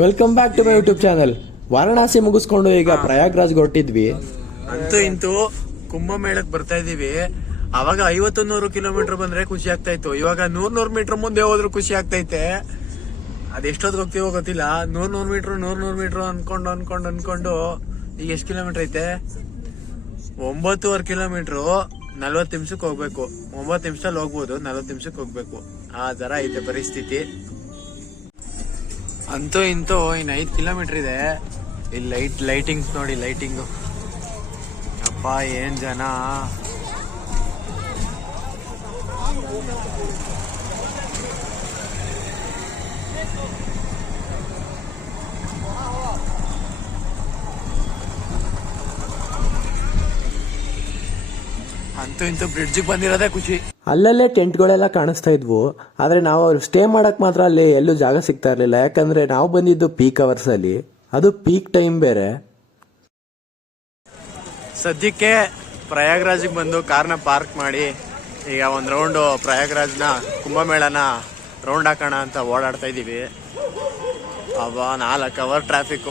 Welcome back to my YouTube channel. Varanasi ಮುಗಿಸ್ಕೊಂಡು ಈಗ ಪ್ರಯಾಗ್ರಾಜ್ಗೆ ಹೊರಟಿದ್ವಿ. ಅಂತೂ ಇಂತೂ ಕುಂಭಮೇಳಕ್ ಬರ್ತಾ ಇದೀವಿ. ಅವಾಗ 50-100 ಕಿಲೋಮೀಟರ್ ಬಂದ್ರೆ ಖುಷಿ ಆಗ್ತಾ ಇತ್ತು. ಇವಾಗ 100 ಮೀಟರ್ ಮುಂದೆ ಹೋದ್ರು ಖುಷಿ ಆಗ್ತೈತೆ. ಅದೆಷ್ಟೊತ್ತಿಗೆ ಹೋಗ್ತೀವೋ ಗೊತ್ತಿಲ್ಲ. 100 ಮೀಟರ್ ಅನ್ಕೊಂಡು ಈಗ ಎಷ್ಟು ಕಿಲೋಮೀಟರ್ ಐತೆ? 9.5 ಕಿಲೋಮೀಟರ್. 40 ನಿಮಿಷಕ್ಕೆ ಹೋಗ್ಬೇಕು. 9 ನಿಮಿಷದಲ್ಲಿ ಹೋಗ್ಬೋದು, 40 ನಿಮಿಷಕ್ಕೆ ಹೋಗ್ಬೇಕು. ಆ ತರ ಐತೆ ಪರಿಸ್ಥಿತಿ. ಅಂತೂ ಇಂತೂ ಇನ್ 5 ಕಿಲೋಮೀಟರ್ ಇದೆ. ಇಲ್ಲಿ ಲೈಟಿಂಗ್ಸ್ ನೋಡಿ, ಲೈಟಿಂಗು ಅಪ್ಪ ಏನ್ ಜನ. ಅಂತೂ ಇಂತೂ ಬ್ರಿಡ್ಜ್ ಬಂದಿರೋದೇ ಖುಷಿ. ಅಲ್ಲಲ್ಲೇ ಟೆಂಟ್ಗಳೆಲ್ಲ ಕಾಣಿಸ್ತಾ ಇದ್ವು. ಆದ್ರೆ ನಾವು ಸ್ಟೇ ಮಾಡಕ್ ಮಾತ್ರ ಅಲ್ಲಿ ಎಲ್ಲೂ ಜಾಗ ಸಿಗ್ತಾ ಇರ್ಲಿಲ್ಲ. ಯಾಕಂದ್ರೆ ನಾವು ಬಂದಿದ್ದು ಪೀಕ್ ಅವರ್ಸ್ ಅಲ್ಲಿ, ಅದು ಪೀಕ್ ಟೈಮ್ ಬೇರೆ. ಸದ್ಯಕ್ಕೆ ಪ್ರಯಾಗ್ರಾಜ್ಗೆ ಬಂದು ಕಾರ್ನ ಪಾರ್ಕ್ ಮಾಡಿ ಈಗ ಒಂದ್ ರೌಂಡ್ ಪ್ರಯಾಗ್ರಾಜ್ನ ಕುಂಭಮೇಳನ ರೌಂಡ್ ಹಾಕೋಣ ಅಂತ ಓಡಾಡ್ತಾ ಇದೀವಿ. ಅವ 4 ಅವರ್ ಟ್ರಾಫಿಕ್.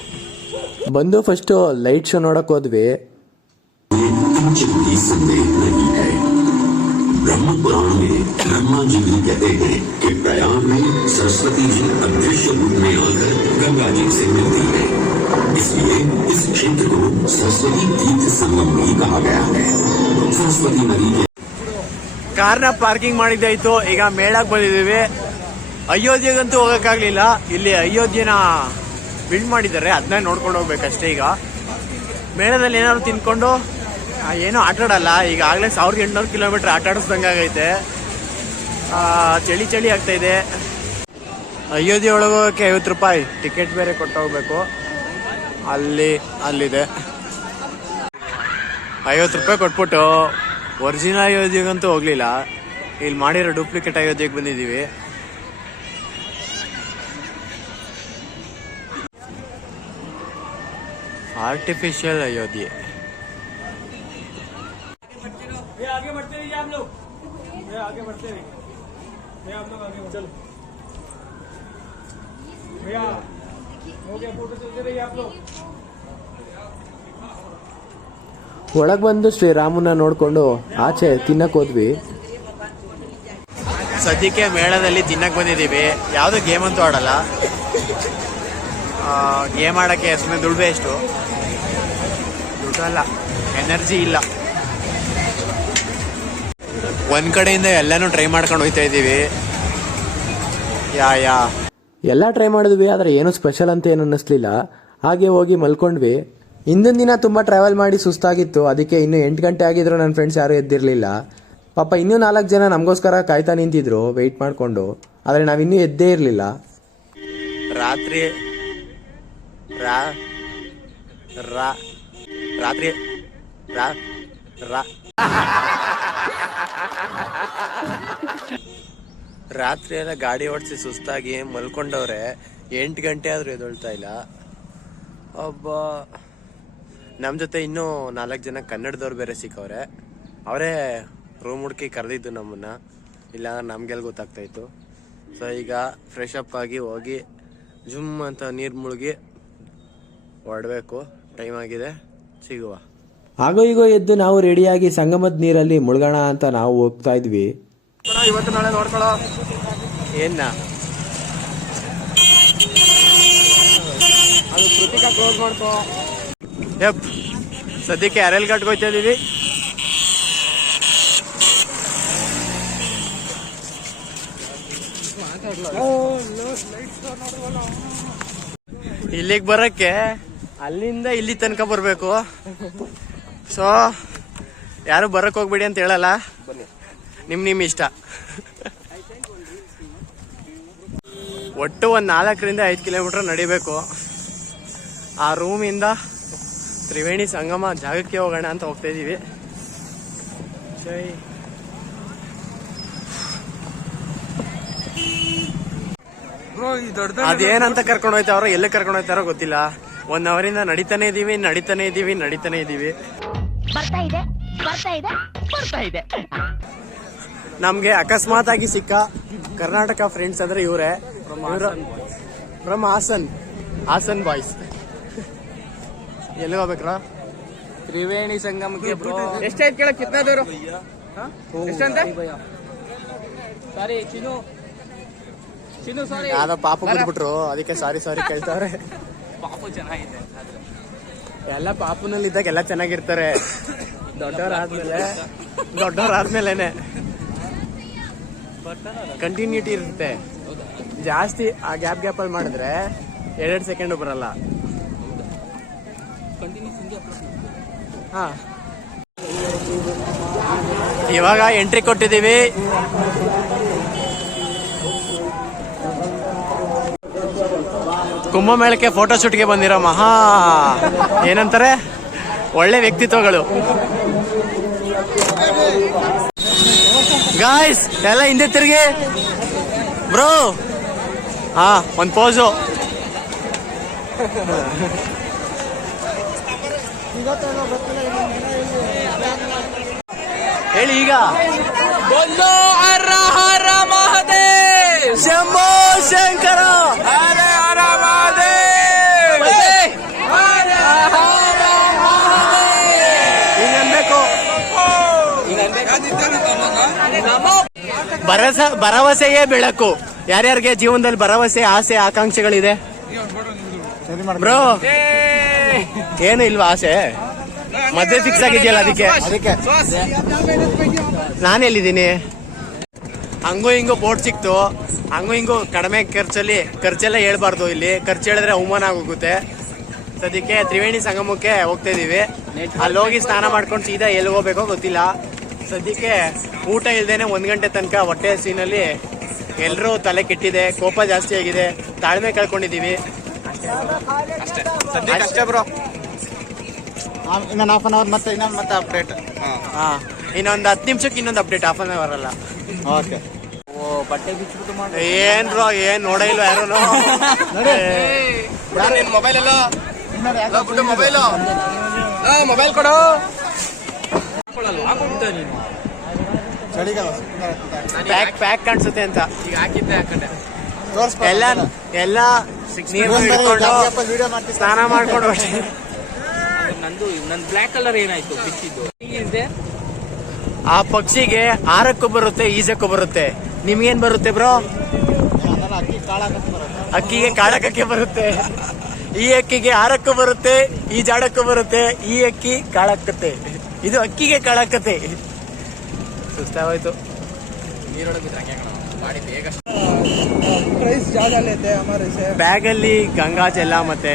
ಬಂದು ಫಸ್ಟ್ ಲೈಟ್ ಶೋ ನೋಡಕ್ ಹೋದ್ವಿ. ब्रह्म पुराण में ब्रह्मा जी भी कहते हैं कि प्रयाग में सरस्वती जी अदृश्य रूप में आकर गंगा जी से मिलती है, इसलिए इस क्षेत्र को सरस्वती तीर्थ संगम भी कहा गया है. सरस्वती नदी के ಕಾರ್ನ ಪಾರ್ಕಿಂಗ್ ಮಾಡಿದ್ದಾಯ್ತು. ಈಗ ಮೇಳಕ್ಕೆ ಬಂದಿದ್ದೀವಿ. ಅಯೋಧ್ಯೆಗಂತೂ ಹೋಗಕ್ಕಾಗ್ಲಿಲ್ಲ. ಇಲ್ಲಿ ಅಯೋಧ್ಯೆನ ಬಿಲ್ಡ್ ಮಾಡಿದ್ದಾರೆ, ಅದನ್ನ ನೋಡ್ಕೊಂಡು ಹೋಗ್ಬೇಕಷ್ಟೇ. ಈಗ ಮೇಳದಲ್ಲಿ ಏನಾದ್ರು ತಿನ್ಕೊಂಡು ಏನೋ ಆಟಾಡಲ್ಲ. ಈಗಾಗಲೇ 1800 ಕಿಲೋಮೀಟರ್ ಆಟ ಆಡಿಸ್ದಂಗಾಗೈತೆ. ಚಳಿ ಆಗ್ತಾ ಇದೆ. ಅಯೋಧ್ಯೆ ಒಳಗೆ ಹೋಗೋಕ್ಕೆ 50 ರೂಪಾಯಿ ಟಿಕೆಟ್ ಬೇರೆ ಕೊಟ್ಟು ಹೋಗ್ಬೇಕು. ಅಲ್ಲಿದೆ 50 ರೂಪಾಯಿ ಕೊಟ್ಬಿಟ್ಟು ಒರಿಜಿನಲ್ ಅಯೋಧ್ಯೆಗಂತೂ ಹೋಗ್ಲಿಲ್ಲ. ಇಲ್ಲಿ ಮಾಡಿರೋ ಡೂಪ್ಲಿಕೇಟ್ ಅಯೋಧ್ಯೆಗೆ ಬಂದಿದ್ದೀವಿ. ಆರ್ಟಿಫಿಷಿಯಲ್ ಅಯೋಧ್ಯೆ. आगे बढ़ते रहिए आप लोग, आगे बढ़ते रहिए भैया, आप लोग आगे चलो भैया, हो गया फोटो चलते रहिए आप लोग. ಒಳಗ್ ಬಂದು ಶ್ರೀರಾಮನ ನೋಡ್ಕೊಂಡು ಆಚೆ ತಿನ್ನಕ್ ಹೋದ್ವಿ. ಸದ್ಯಕ್ಕೆ ಮೇಳದಲ್ಲಿ ತಿನ್ನಕ್ ಬಂದಿದ್ದೀವಿ. ಯಾವ್ದು ಗೇಮ್ ಅಂತೂ ಆಡಲ್ಲ. ಗೇಮ್ ಆಡಕ್ಕೆ ಸುಮ್ಮನೆ ದುಡ್ಡು ವೇಸ್ಟು. ದುಡ್ಡಲ್ಲ, ಎನರ್ಜಿ ಇಲ್ಲ. ಒಂದ್ ಕಡೆಯಿಂದ ಎಲ್ಲಾನು ಟ್ರೈ ಮಾಡ್ಕೊಂಡು ಹೋಗ್ತಾ ಇದೀವಿ. ಎಲ್ಲ ಟ್ರೈ ಮಾಡಿದ್ವಿ, ಆದ್ರೆ ಏನು ಸ್ಪೆಷಲ್ ಅಂತ ಏನು ಅನ್ನಿಸ್ಲಿಲ್ಲ. ಹಾಗೆ ಹೋಗಿ ಮಲ್ಕೊಂಡ್ವಿ. ಹಿಂದಿನ ದಿನ ತುಂಬಾ ಟ್ರಾವೆಲ್ ಮಾಡಿ ಸುಸ್ತಾಗಿತ್ತು. ಅದಕ್ಕೆ ಇನ್ನು 8 ಗಂಟೆ ಆಗಿದ್ರು ನನ್ನ ಫ್ರೆಂಡ್ಸ್ ಯಾರು ಎದ್ದಿರ್ಲಿಲ್ಲ. ಪಾಪ ಇನ್ನೂ 4 ಜನ ನಮಗೋಸ್ಕರ ಕಾಯ್ತಾ ನಿಂತಿದ್ರು ವೆಯ್ಟ್ ಮಾಡ್ಕೊಂಡು. ಆದ್ರೆ ನಾವಿನ್ನೂ ಎದ್ದೇ ಇರ್ಲಿಲ್ಲ. ರಾತ್ರಿ ರಾತ್ರಿ ಎಲ್ಲ ಗಾಡಿ ಓಡಿಸಿ ಸುಸ್ತಾಗಿ ಮಲ್ಕೊಂಡವ್ರೆ. 8 ಗಂಟೆ ಆದ್ರೂ ಎದೊಳ್ತಾ ಇಲ್ಲ. ಒಬ್ಬ ನಮ್ ಜೊತೆ ಇನ್ನೂ 4 ಜನ ಕನ್ನಡದವ್ರು ಬೇರೆ ಸಿಕ್ಕವ್ರೆ. ಅವರೇ ರೂಮ್ ಹುಡುಕಿ ಕರೆದಿದ್ದು ನಮ್ಮನ್ನ. ಇಲ್ಲಾಂದ್ರೆ ನಮ್ಗೆಲ್ಲ ಗೊತ್ತಾಗ್ತಾ ಇತ್ತು. ಸೊ ಈಗ ಫ್ರೆಶ್ ಅಪ್ ಆಗಿ ಹೋಗಿ ಜುಮ್ ಅಂತ ನೀರ್ ಮುಳುಗಿ ಹೊರಡ್ಬೇಕು. ಟೈಮ್ ಆಗಿದೆ, ಸಿಗುವ. ಆಗೋ ಈಗೋ ಎದ್ದು ನಾವು ರೆಡಿಯಾಗಿ ಸಂಗಮದ ನೀರಲ್ಲಿ ಮುಳುಗೋಣ ಅಂತ ನಾವು ಹೋಗ್ತಾ ಇದ್ವಿ. ಇವತ್ತು ನಾಳೆ ನೋಡ್ಕೊಳ್ಳೋ ಏನ ಅದು ಕೃತಿಕಾ ಕ್ಲೋಸ್ ಮಾಡ್ಕೋ. ಸದ್ಯಕ್ಕೆ ಅರೆಲ್ ಘಾಟ್ಗೆ ಹೋಗ್ತಾ ಇದೀವಿ. ಇಲ್ಲಿಗೆ ಬರಕ್ಕೆ ಅಲ್ಲಿಂದ ಇಲ್ಲಿ ತನಕ ಬರ್ಬೇಕು. ಸೊ ಯಾರು ಬರಕ್ ಹೋಗ್ಬೇಡಿ ಅಂತ ಹೇಳಲ್ಲ, ನಿಮ್ ಇಷ್ಟ. ಒಟ್ಟು ಒಂದು 4ರಿಂದ 5 ಕಿಲೋಮೀಟರ್ ನಡಿಬೇಕು. ಆ ರೂಮಿಂದ ತ್ರಿವೇಣಿ ಸಂಗಮ ಜಾಗಕ್ಕೆ ಹೋಗೋಣ ಅಂತ ಹೋಗ್ತಾ ಇದೀವಿ. ಅದೇನಂತ ಕರ್ಕೊಂಡು ಹೋಯ್ತಾರೋ, ಎಲ್ಲಿ ಕರ್ಕೊಂಡು ಹೋಯ್ತಾರೋ ಗೊತ್ತಿಲ್ಲ. 1 ಅವರಿಂದ ನಡೀತಾನೆ ಇದೀವಿ. ನಮ್ಗೆ ಅಕಸ್ಮಾತ್ ಆಗಿ ಸಿಕ್ಕ ಕರ್ನಾಟಕ ಫ್ರೆಂಡ್ಸ್ ಅಂದ್ರೆ ಇವರೇ. ಫ್ರಮ್ ಹಾಸನ್. ಹಾಸನ್ ಬಾಯ್ಸ್. ಎಲ್ಲಿ ಹೋಗ್ಬೇಕ್ರ? ತ್ರಿವೇಣಿ ಸಂಗಮಕ್ಕೆ ಬ್ರೋ. ಎಷ್ಟಾಯ್ತು ಕೇಳಕ್ ಕಿತ್ನಾ ದೂರ? ಎಷ್ಟಂತ? ಸಾರಿ ಚಿನ್ನು ಸಾರಿ. ಯಾವ್ದೋ ಪಾಪು ಬಿಟ್ಬಿಟ್ರು, ಅದಕ್ಕೆ ಸಾರಿ ಕೇಳ್ತಾವ್ರೆ. ಪಾಪು ಚೆನ್ನಾಗಿದೆ. ಎಲ್ಲ ಪಾಪುನಲ್ಲಿ ಇದ್ದಾಗ ಎಲ್ಲ ಚೆನ್ನಾಗಿರ್ತಾರೆ. ದೊಡ್ಡವರಾದ್ಮೇಲೆನೆ ಕಂಟಿನ್ಯೂಟಿ ಇರುತ್ತೆ. ಜಾಸ್ತಿ ಆ ಗ್ಯಾಪ್ ಅಲ್ಲಿ ಮಾಡಿದ್ರೆ 2 ಸೆಕೆಂಡ್ ಬರಲ್ಲ. ಹಾ, ಇವಾಗ ಎಂಟ್ರಿ ಕೊಟ್ಟಿದ್ದೀವಿ. ಕುಂಭಮೇಳಕ್ಕೆ ಫೋಟೋ ಶೂಟ್ಗೆ ಬಂದಿರೋ ಮಹಾ ಏನಂತಾರೆ ಒಳ್ಳೆ ವ್ಯಕ್ತಿತ್ವಗಳು. ಗಾಯ್ಸ್ ಎಲ್ಲ ಹಿಂದೆ ತಿರುಗಿ ಬ್ರೋ. ಹಾ, ಒಂದ್ ಪೋಸು. ಹೇಳಿ ಈಗ. बोलो हर हर महादेव, ಶಂಭೋ ಶಂಕರ, हर हर महादेव, हर हर ಹಿಂಗನ್ಬೇಕು. महादेव. ಭರವಸೆಯೇ ಬೆಳಕು. ಯಾರ್ಯಾರಿಗೆ ಜೀವನದಲ್ಲಿ ಭರವಸೆ, ಆಸೆ, ಆಕಾಂಕ್ಷೆಗಳಿದೆ ಬ್ರೋ? ಏನು ಇಲ್ವಾ ಆಸೆ? ಮದ್ವೆ ಫಿಕ್ಸ್ ಆಗಿದೆಯಲ್ಲ, ಅದಕ್ಕೆ ನಾನೆಲ್ಲಿದ್ದೀನಿ. ಹಂಗೂ ಹಿಂಗೂ ಬೋರ್ಡ್ ಸಿಕ್ತು, ಹಂಗೂ ಹಿಂಗೂ ಕಡಿಮೆ ಖರ್ಚೆಲ್ಲ ಹೇಳ್ಬಾರ್ದು. ಇಲ್ಲಿ ಖರ್ಚು ಹೇಳಿದ್ರೆ ಅವಮಾನ ಆಗೋಗುತ್ತೆ. ಸದ್ಯಕ್ಕೆ ತ್ರಿವೇಣಿ ಸಂಗಮಕ್ಕೆ ಹೋಗ್ತಾ ಇದೀವಿ. ಅಲ್ಲಿ ಹೋಗಿ ಸ್ನಾನ ಮಾಡ್ಕೊಂಡು ಸೀದಾ ಎಲ್ಲಿ ಹೋಗ್ಬೇಕೋ ಗೊತ್ತಿಲ್ಲ. ಸದ್ಯಕ್ಕೆ ಊಟ ಇಲ್ದೇನೆ 1 ಗಂಟೆ ತನಕ ಹೊಟ್ಟೆ ಹಸಿನಲ್ಲಿ ಎಲ್ಲರೂ ತಲೆ ಕೆಟ್ಟಿದೆ, ಕೋಪ ಜಾಸ್ತಿ ಆಗಿದೆ, ತಾಳ್ಮೆ ಕಳ್ಕೊಂಡಿದೀವಿ. ಅಷ್ಟೇ ಬ್ರೋ. ಇನ್ನೊಂದು 1/2 ಅವರ್ ಮತ್ತೆ ಅಪ್ಡೇಟ್. ಹಾ, ಇನ್ನೊಂದು 10 ನಿಮಿಷಕ್ಕೆ ಇನ್ನೊಂದು ಅಪ್ಡೇಟ್. 1/2 ಅವರ್ ಅಲ್ಲ. ಓಕೆ. ಬಟ್ಟೆ ಬಿಚ್ಚಿಬಿಟ್ಟು ಮಾಡಿ. ಏನ್ ಬ್ರೋ, ಏನ್ ನೋಡೇ ಇಲ್ಲ ಯಾರು. ನಿನ್ ಮೊಬೈಲ್ ಎಲ್ಲ ಮೊಬೈಲ್ ಕೊಡು. ಹಾಕೊಬಿಟ್ಟೆ ನೀನು. ಚಳಿಗಾಲ ಪ್ಯಾಕ್ ಕಾಣಿಸುತ್ತೆ ಅಂತ ಈಗ ಹಾಕಿದ್ದೆ ಹಾಕಂಡೆ. ಎಲ್ಲ ನೀರು ಹಿಡ್ಕೊಂಡು ವಿಡಿಯೋ ಮಾಡ್ತೀವಿ. ಸ್ನಾನ ಮಾಡ್ಕೊಂಡು ನಂದು ಬ್ಲ್ಯಾಕ್ ಕಲರ್ ಏನಾಯ್ತು ಬಿಚ್ಚಿದ್ದು? ಹೀಗಿದೆ. ಆ ಪಕ್ಷಿಗೆ ಆರಕ್ಕೂ ಬರುತ್ತೆ, ಈಜಕ್ಕೂ ಬರುತ್ತೆ. ನಿಮ್ಗೇನ್ ಬರುತ್ತೆ ಬ್ರೋ? ಅಕ್ಕಿ ಕಾಳಾಕಕ್ಕೆ ಬರುತ್ತೆ. ಅಕ್ಕಿಗೆ ಕಾಳಕಕ್ಕೆ ಬರುತ್ತೆ. ಈ ಅಕ್ಕಿಗೆ ಆರಕ್ಕೂ ಬರುತ್ತೆ, ಈಜಾಡಕ್ಕೂ ಬರುತ್ತೆ. ಈ ಅಕ್ಕಿ ಕಾಳಕ್ಕತ್ತೆ, ಇದು ಅಕ್ಕಿಗೆ ಕಾಳಕ್ಕತ್ತೆ. ಸುಸ್ತಾಗೋಯ್ತು. ನೀರೊಳಗಿದ್ರೆ ಹಂಗೆ ಗಾಡಿ ಬೇಗ. ಬ್ಯಾಗ್ ಅಲ್ಲಿ ಗಂಗಾ ಜಲ ಮತ್ತೆ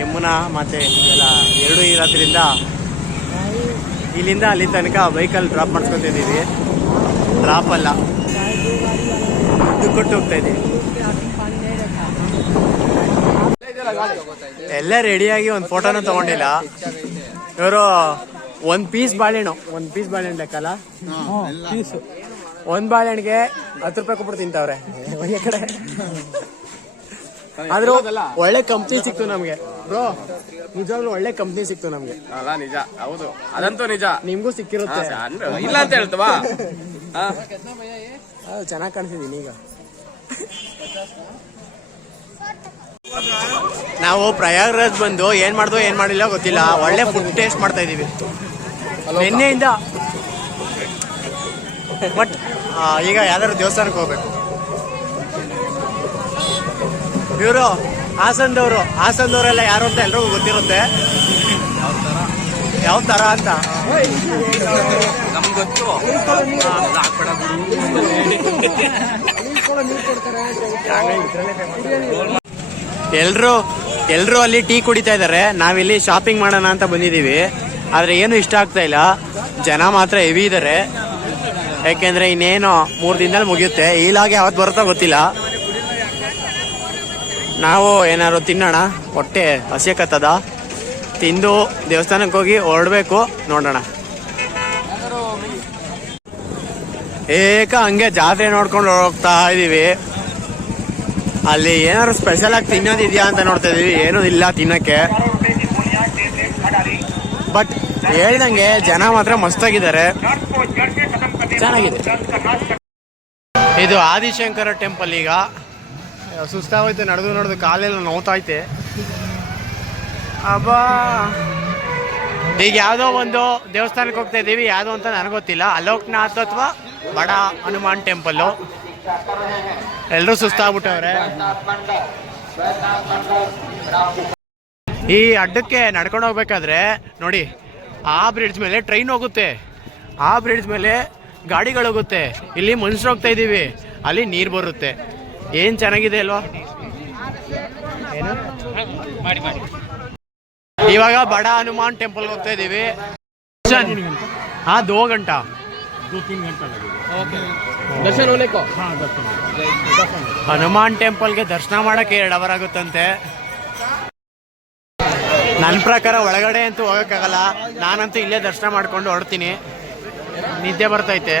ಯಮುನಾ ಮತ್ತೆ ಎಲ್ಲ 2 ಇರೋದ್ರಿಂದ ಇಲ್ಲಿಂದ ಅಲ್ಲಿ ತನಕ ಬೈಕಲ್ಲಿ ಡ್ರಾಪ್ ಮಾಡ್ಸ್ಕೊತಿದ್ದೀವಿ. ಡ್ರಾಪ್ ಅಲ್ಲ, ದುಡ್ಡು ಕೊಟ್ಟು ಹೋಗ್ತಾ ಇದೀವಿ. ಎಲ್ಲ ರೆಡಿಯಾಗಿ ಒಂದು ಫೋಟೋನ ತಗೊಂಡಿಲ್ಲ ಇವರು. 1 ಪೀಸ್ ಬಾಳೆಹಣ್ಣು ಲೆಕ್ಕಲ್ಲ. ಒಂದ್ ಬಾಳೆಹಣ್ಣಿಗೆ 10 ರೂಪಾಯಿ ಕೊಟ್ಬಿಟ್ಟು ತಿಂತಾವ್ರೆ. ಒಂದೇ ಕಡೆ ಆದ್ರೂ ಒಳ್ಳೆ ಕಂಪ್ನಿ ಸಿಕ್ತು ನಮ್ಗೆ ಬ್ರೋ. ನಿಜವಾಗ್ಲೂ ಒಳ್ಳೆ ಕಂಪ್ನಿ ಸಿಕ್ತು ನಮ್ಗೆ. ಅಲ್ಲ ನಿಜ, ಹೌದು, ಅದಂತೂ ನಿಜ. ನಿಮ್ಗೂ ಸಿಕ್ಕಿರುತ್ತೆ. ಇಲ್ಲ ಅಂತ ಹೇಳ್ತವಾ? ಚೆನ್ನಾಗಿ ಕಾಣಿಸಿದೀನಿ ಈಗ. ನಾವು ಪ್ರಯಾಗ್ರಾಜ್ ಬಂದು ಏನ್ ಮಾಡ್ದೋ ಏನ್ ಮಾಡಿಲ್ಲ ಗೊತ್ತಿಲ್ಲ. ಒಳ್ಳೆ ಫುಡ್ ಟೇಸ್ಟ್ ಮಾಡ್ತಾ ಇದೀವಿ ನಿನ್ನೆಯಿಂದ. ಬಟ್ ಈಗ ಯಾವ್ದಾದ್ರು ದೇವಸ್ಥಾನಕ್ಕೆ ಹೋಗ್ಬೇಕು. ಇವರು ಹಾಸನದವರೆಲ್ಲ ಯಾರು ಅಂತ ಎಲ್ರಿಗೂ ಗೊತ್ತಿರುತ್ತೆ. ಯಾವ ತರ ಅಂತ ನಮ್ಗೆ ಗೊತ್ತು. ಎಲ್ರು ಅಲ್ಲಿ ಟೀ ಕುಡಿತಾ ಇದಾರೆ. ನಾವಿಲ್ಲಿ ಶಾಪಿಂಗ್ ಮಾಡೋಣ ಅಂತ ಬಂದಿದೀವಿ. ಆದ್ರೆ ಏನು ಇಷ್ಟ ಆಗ್ತಾ ಇಲ್ಲ. ಜನ ಮಾತ್ರ ಹೆವಿ ಇದಾರೆ. ಯಾಕೆಂದ್ರೆ ಇನ್ನೇನು 3 ದಿನದಲ್ಲಿ ಮುಗಿಯುತ್ತೆ. ಈಲಾಗೆ ಯಾವತ್ತು ಬರುತ್ತೋ ಗೊತ್ತಿಲ್ಲ. ನಾವು ಏನಾದ್ರು ತಿನ್ನೋಣ, ಹೊಟ್ಟೆ ಹಸಿಯಕತ್ತದ. ತಿಂದು ದೇವಸ್ಥಾನಕ್ಕೆ ಹೋಗಿ ಹೊರಡ್ಬೇಕು. ನೋಡೋಣ. ಹಂಗೆ ಜಾತ್ರೆ ನೋಡ್ಕೊಂಡು ಹೋಗ್ತಾ ಇದೀವಿ. ಅಲ್ಲಿ ಏನಾದ್ರು ಸ್ಪೆಷಲ್ ಆಗಿ ತಿನ್ನೋದಿದ್ಯಾ ಅಂತ ನೋಡ್ತಾ ಇದೀವಿ. ಏನೂ ಇಲ್ಲ ತಿನ್ನಕ್ಕೆ. ಬಟ್ ಹೇಳ್ದಂಗೆ ಜನ ಮಾತ್ರ ಮಸ್ತಾಗಿದ್ದಾರೆ, ಚೆನ್ನಾಗಿದೆ. ಇದು ಆದಿಶಂಕರ ಟೆಂಪಲ್. ಈಗ ಸುಸ್ತಾಗೋಯ್ತು, ನಡೆದು ಕಾಲೆಲ್ಲ ನೋವ್ತೈತೆ. ಅಬ್ಬಾ ಈಗ ಯಾವುದೋ ಒಂದು ದೇವಸ್ಥಾನಕ್ಕೆ ಹೋಗ್ತಾ ಇದ್ದೀವಿ, ಯಾವುದೋ ಅಂತ ನನಗೆ ಗೊತ್ತಿಲ್ಲ. ಅಲೋಕ್ನಾಥ್ ಅಥವಾ ಬಡ ಹನುಮಾನ್ ಟೆಂಪಲ್ಲು. ಎಲ್ಲರೂ ಸುಸ್ತಾಗ್ಬಿಟ್ಟವ್ರೆ. ಈ ಅಡ್ಡಕ್ಕೆ ನಡ್ಕೊಂಡು ಹೋಗ್ಬೇಕಾದ್ರೆ ನೋಡಿ, ಆ ಬ್ರಿಡ್ಜ್ ಮೇಲೆ ಟ್ರೈನ್ ಹೋಗುತ್ತೆ, ಆ ಬ್ರಿಡ್ಜ್ ಮೇಲೆ ಗಾಡಿಗಳು ಹೋಗುತ್ತೆ, ಇಲ್ಲಿ ಮನುಷ್ಯರು ಹೋಗ್ತಾ ಇದ್ದೀವಿ, ಅಲ್ಲಿ ನೀರು ಬರುತ್ತೆ. ಏನು ಚೆನ್ನಾಗಿದೆ ಅಲ್ವಾ? ಏನು ಇವಾಗ ಬಡ ಹನುಮಾನ್ ಟೆಂಪಲ್ ಹೋಗ್ತಾ ಇದ್ದೀವಿ. हाँ 2 घंटा 2-3 घंटा लगेगा. ದರ್ಶನ್ ಹೋಗ್ಲಿಕ್ಕೋ ಹನುಮಾನ್ ಟೆಂಪಲ್ಗೆ ದರ್ಶನ ಮಾಡಕ್ಕೆ 2 ಅವರ್ ಆಗುತ್ತಂತೆ. ನನ್ನ ಪ್ರಕಾರ ಒಳಗಡೆ ಅಂತೂ ಹೋಗೋಕ್ಕಾಗಲ್ಲ. ನಾನಂತೂ ಇಲ್ಲೇ ದರ್ಶನ ಮಾಡ್ಕೊಂಡು ಹೊರಡ್ತೀನಿ. ನಿದ್ದೆ ಬರ್ತೈತೆ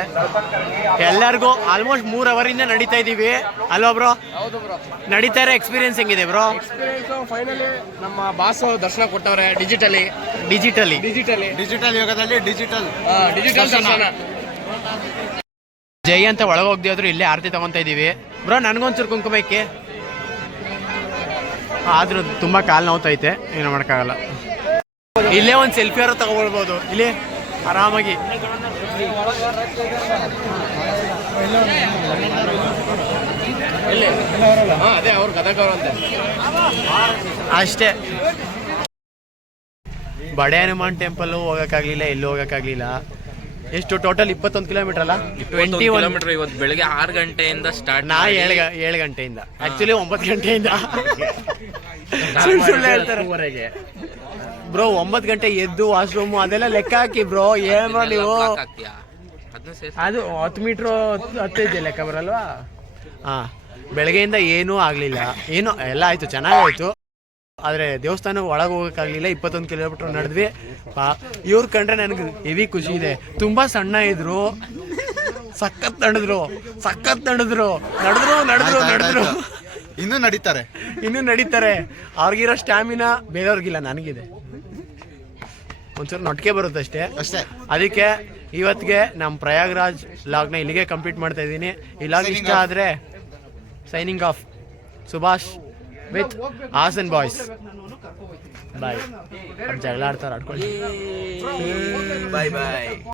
ಎಲ್ಲರಿಗೂ. ಆಲ್ಮೋಸ್ಟ್ 3 ಅವರಿಂದ ನಡೀತಾ ಇದ್ದೀವಿ ಅಲ್ವಾ ಬ್ರೋ? ಹೌದು ಬ್ರೋ. ನಡೀತಾರೆ. ಎಕ್ಸ್ಪೀರಿಯನ್ಸ್ ಹೆಂಗಿದೆ ಬ್ರೋ? ಫೈನಲಿ ನಮ್ಮ ಬಾಸ್ ದರ್ಶನ ಕೊಟ್ಟವ್ರೆ ಡಿಜಿಟಲಿ. ಡಿಜಿಟಲ್ ಯುಗದಲ್ಲಿ ಡಿಜಿಟಲ್ ದರ್ಶನ. ಜೈ ಅಂತ ಒಳಗೆ ಹೋಗ್ದೇವ್ರು ಇಲ್ಲೇ ಆರತಿ ತಗೊಂತ ಇದೀವಿ ಬ್ರೋ. ನನಗೊಂಚೂರು ಕುಂಕುಮ ಇಕ್ಕಿ. ಆದ್ರೂ ತುಂಬಾ ಕಾಲು ನೋವ್ತೈತೆ, ಏನು ಮಾಡೋಕ್ಕಾಗಲ್ಲ. ಇಲ್ಲೇ ಒಂದು ಸೆಲ್ಫಿ ಅವರು ತಗೊಳ್ಬೋದು ಇಲ್ಲಿ ಆರಾಮಾಗಿ. ಅದೇ ಅವ್ರ ಗದಗವ್ರು ಅಂತ ಅಷ್ಟೇ. ಬಡೆ ಹನುಮಾನ್ ಟೆಂಪಲ್ ಹೋಗೋಕ್ಕಾಗಲಿಲ್ಲ, ಎಲ್ಲೂ ಹೋಗೋಕ್ಕಾಗಲಿಲ್ಲ. ಎಷ್ಟು ಟೋಟಲ್ 21 ಕಿಲೋಮೀಟರ್ ಅಲ್ಲ? 21 ಕಿಲೋಮೀಟರ್. ಇವತ್ತು ಬೆಳಿಗ್ಗೆ 6 ಗಂಟೆಯಿಂದ ಸ್ಟಾರ್ಟ್. ನಾ 7 ಗಂಟೆಯಿಂದ, ಆಕ್ಚುಲಿ 9 ಗಂಟೆಯಿಂದ. ಸುಳ್ಳು ಹೇಳ್ತಾರೆ ಬ್ರೋ. 9 ಗಂಟೆ ಎದ್ದು ವಾಶ್ರೂಮು ಅದೆಲ್ಲ ಲೆಕ್ಕ ಹಾಕಿ ಬ್ರೋ. ಏನ್ ಬ್ರೋ ನೀವು? ಅದು 10 ಮೀಟ್ರು 15 ಲೆಕ್ಕ ಬರಲ್ವಾ? ಹಾ, ಬೆಳಗ್ಗೆಯಿಂದ ಏನೂ ಆಗಲಿಲ್ಲ. ಏನೋ ಎಲ್ಲ ಆಯಿತು, ಚೆನ್ನಾಗಾಯಿತು. ಆದರೆ ದೇವಸ್ಥಾನ ಒಳಗೆ ಹೋಗೋಕ್ಕಾಗಲಿಲ್ಲ. 21 ಕಿಲೋಮೀಟ್ರ್ ನಡೆದ್ವಿ. ಇವ್ರು ಕಂಡ್ರೆ ನನಗೆ ಹೆವಿ ಖುಷಿ ಇದೆ. ತುಂಬ ಸಣ್ಣ ಇದ್ರು, ಸಖತ್ ನಡೆದ್ರು. ಇನ್ನೂ ನಡೀತಾರೆ. ಅವ್ರಿಗಿರೋ ಸ್ಟ್ಯಾಮಿನಾ ಬೇರೆಯವ್ರಿಗಿಲ್ಲ, ನನಗಿದೆ. ಒಂಚೂರು ನೊಟ್ಟಿಗೆ ಬರುತ್ತೆ ಅಷ್ಟೇ. ಅದಕ್ಕೆ ಇವತ್ತಿಗೆ ನಮ್ಮ ಪ್ರಯಾಗ್ರಾಜ್ ಲಾಗ್ನ ಇಲ್ಲಿಗೆ ಕಂಪ್ಲೀಟ್ ಮಾಡ್ತಾ ಇದ್ದೀನಿ. ಈ ಲಾಗ್ ಇಷ್ಟ ಆದರೆ signing off. Subhash with Hassan boys. Bye. ಜಗಳ ಆಡ್ತಾರೆ, ಆಡ್ಕೊಳ್ಳಿ. ಬಾಯ್ ಬಾಯ್.